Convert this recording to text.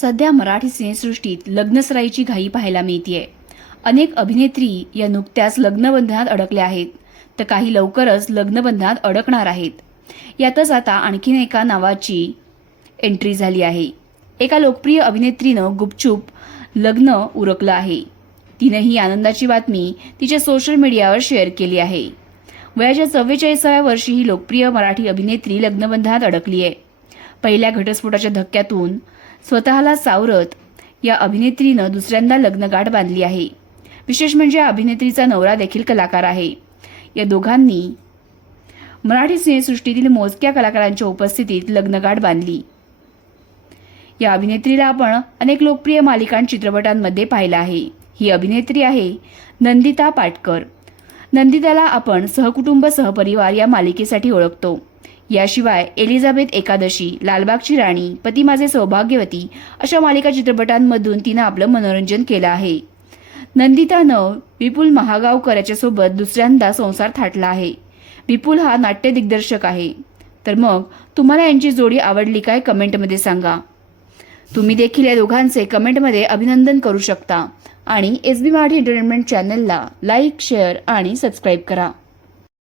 सध्या मराठी सिनेसृष्टीत लग्नसराईची घाई पाहायला मिळतेय। अनेक अभिनेत्री या नुकत्याच लग्नबंधनात अडकल्या आहेत, तर काही लवकरच लग्नबंधनात अडकणार आहेत। यातच आता आणखीन एका नावाची एंट्री झाली आहे। एका लोकप्रिय अभिनेत्रीनं गुपचूप लग्न उरकलं आहे। तिनं ही आनंदाची बातमी तिच्या सोशल मीडियावर शेअर केली आहे। वयाच्या 44व्या वर्षी ही लोकप्रिय मराठी अभिनेत्री लग्नबंधनात अडकली आहे। पहिल्या घटस्फोटाच्या धक्क्यातून स्वतःला सावरत या अभिनेत्रीनं दुसऱ्यांदा लग्नगाठ बांधली आहे। विशेष म्हणजे अभिनेत्रीचा नवरा देखील कलाकार आहे। या दोघांनी मराठी सिनेसृष्टीतील मोजक्या कलाकारांच्या उपस्थितीत लग्नगाठ बांधली। या अभिनेत्रीला आपण अनेक लोकप्रिय मालिका चित्रपटांमध्ये पाहिलं आहे। ही अभिनेत्री आहे नंदिता पाटकर। नंदिताला आपण सहकुटुंब सहपरिवार या मालिकेसाठी ओळखतो। याशिवाय एलिझाबेथ एकादशी, लालबागची राणी, पती माझे सौभाग्यवती अशा मालिका चित्रपटांमधून तिनं आपलं मनोरंजन केलं आहे। नंदितानं विपुल महागावकर याच्यासोबत दुसऱ्यांदा संसार थाटला आहे। विपुल हा नाट्य दिग्दर्शक आहे। तर मग तुम्हाला यांची जोडी आवडली काय? कमेंटमध्ये सांगा। तुम्ही देखील या दोघांचे कमेंटमध्ये अभिनंदन करू शकता आणि SB मराठी एंटरटेनमेंट चॅनलला लाईक, शेअर आणि सबस्क्राईब करा।